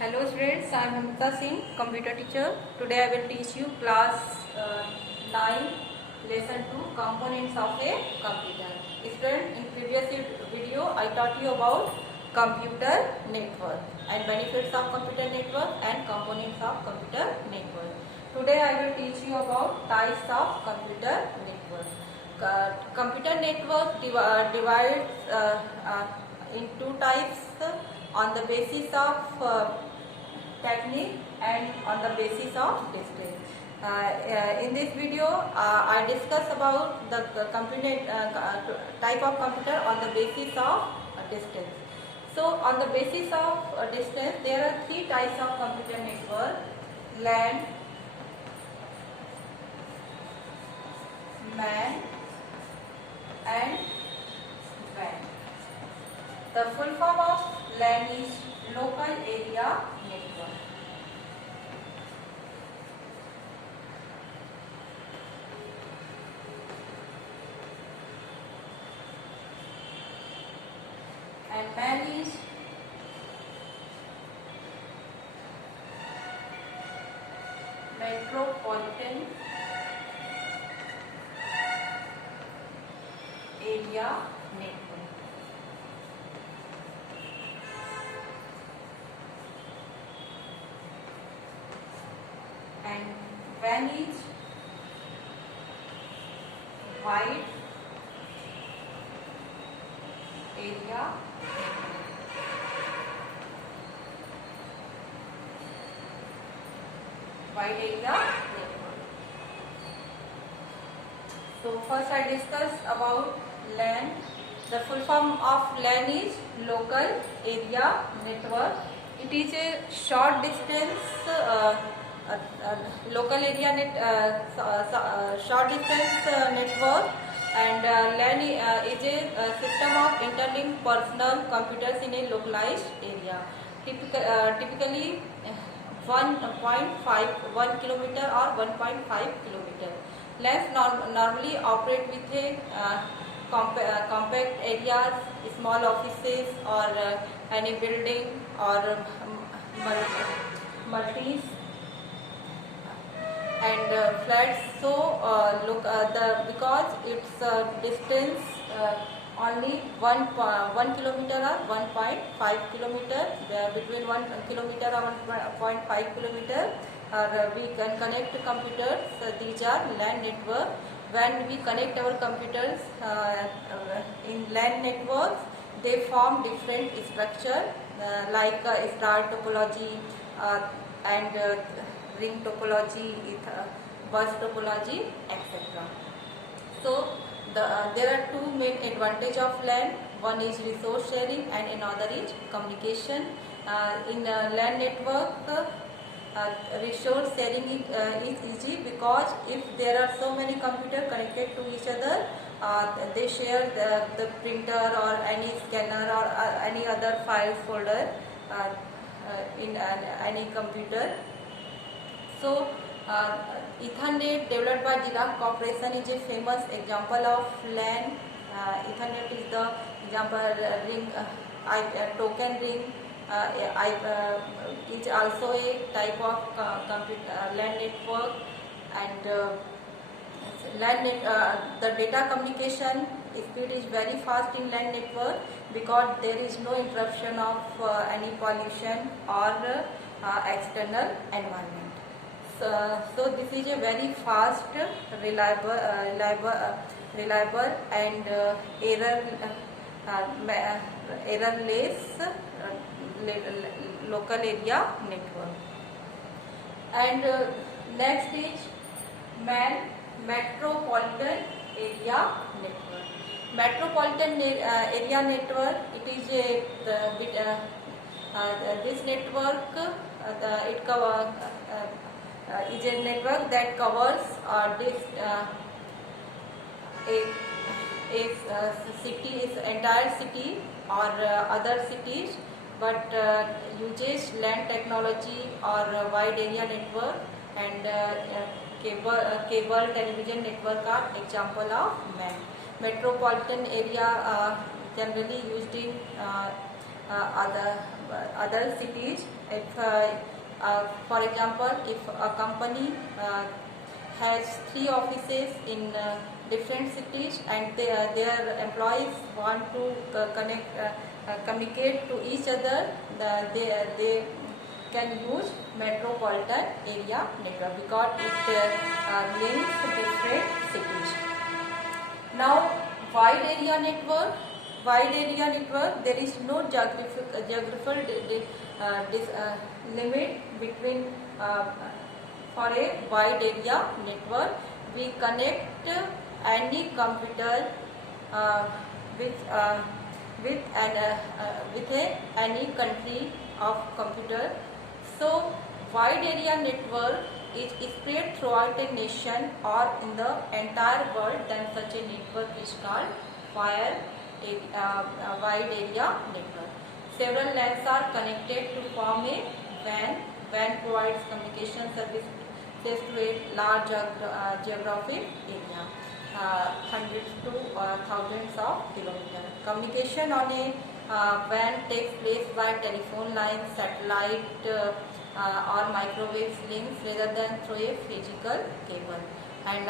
Hello students, I am Mamta Singh, computer teacher. Today I will teach you class 9, lesson 2, components of a computer. Students, in previous video I taught you about computer network and benefits of computer network and components of computer network. Today I will teach you about types of computer network. Computer network divides in two types on the basis of technique and on the basis of display. In this video, I discuss about the type of computer on the basis of distance. So, on the basis of distance, there are three types of computer network: LAN, MAN, and WAN. The full form of LAN is Local Area Network. And MAN is Metropolitan Area Network. And WAN is Wide Area Network. So first I discuss about LAN. The full form of LAN is Local Area Network. It is a short distance local area short distance network, and LAN is a system of interlinked personal computers in a localized area. Typically 1 kilometer or 1.5 kilometer. LANs normally operate with a compact areas, small offices, or any building, or multis and flats. So because its distance only 1 kilometer or 1.5 kilometer, between 1 kilometer or 1.5 kilometer, we can connect computers. These are LAN network. When we connect our computers in LAN networks, they form different structure like star topology and ring topology, bus topology, etc. So there are two main advantages of LAN. One is resource sharing and another is communication. In LAN network, resource sharing is easy, because if there are so many computers connected to each other, they share the printer or any scanner or any other file folder in any computer. So Ethernet, developed by Jilak Corporation, is a famous example of LAN. Ethernet is the example ring, token ring. Is also a type of LAN network, and the data communication speed is very fast in LAN network, because there is no interruption of any pollution or external environment. So this is a very fast, reliable and errorless local area network. And next is MAN, Metropolitan Area Network. Metropolitan area network, it is this network is a network that covers entire city or other cities, but uses LAN technology or wide area network, and cable television network are example of MAN. Metropolitan area generally used in other other cities. If, for example, if a company has 3 offices in different cities and their employees want to communicate to each other, they can use metropolitan area network because it links different cities. Now, wide area network. Wide area network, there is no geographical limit between. For a wide area network, we connect any computer with any country of computer. So wide area network is spread throughout a nation or in the entire world, then such a network is called wide area network. Several LANs are connected to form a WAN. WAN provides communication services to a large geographic area, hundreds to thousands of kilometers. Communication on a WAN takes place by telephone lines, satellite or microwave links rather than through a physical cable. And